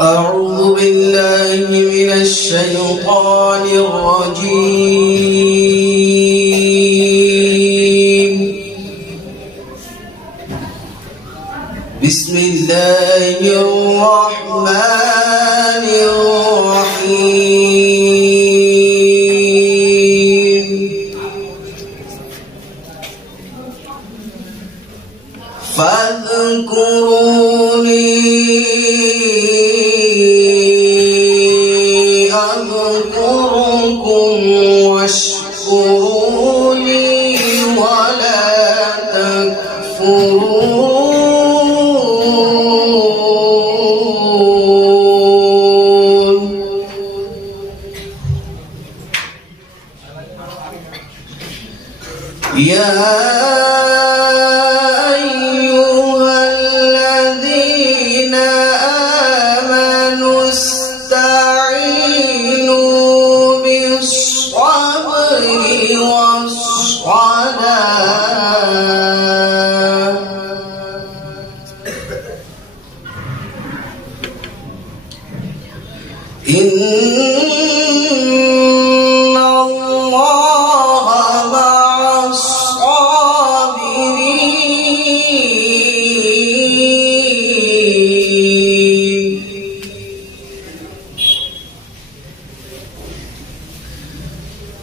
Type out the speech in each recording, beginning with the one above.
أعوذ بالله من الشيطان الرجيم. بسم الله الرحمن الرحيم. فاذكروني أذكركم واشكروا لي ولا تكفرون. يا إن الله مع الصابرين.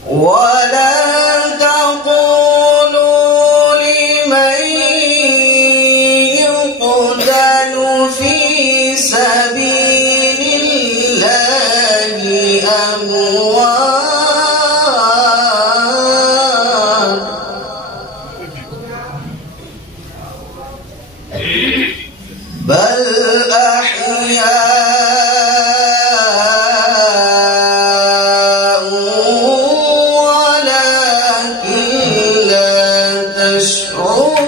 ولا تقولوا لمن يقتل في سبيل الله أموات، بل أحياء ولكن لا تشعرون.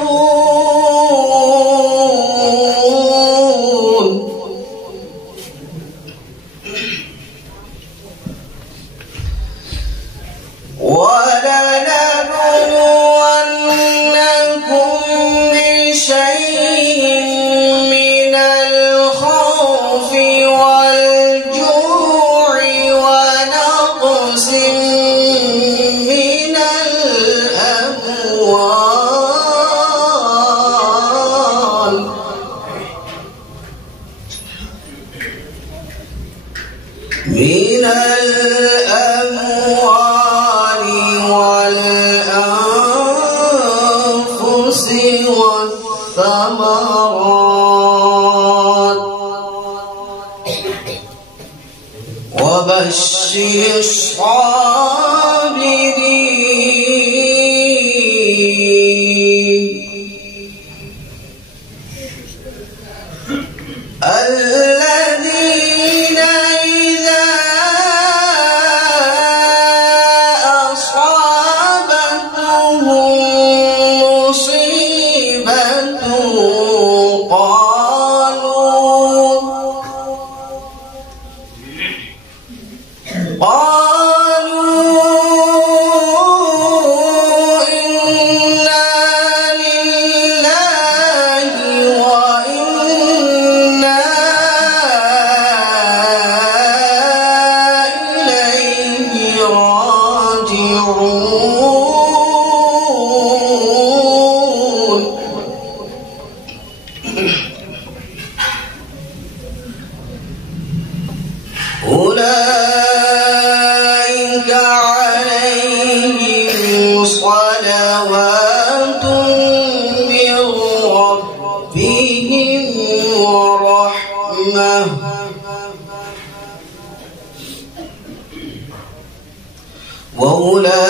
ولنبلونكم بشيء من الخوف والجوع ونقص من الأموال والأنفس والثمرات، وبشر الصابرين الذين إذا أصابتهم مصيبة قالوا إنا لله وإنا إليه راجعون. أولئك عليهم صلوات من ربهم ورحمة، وأولئك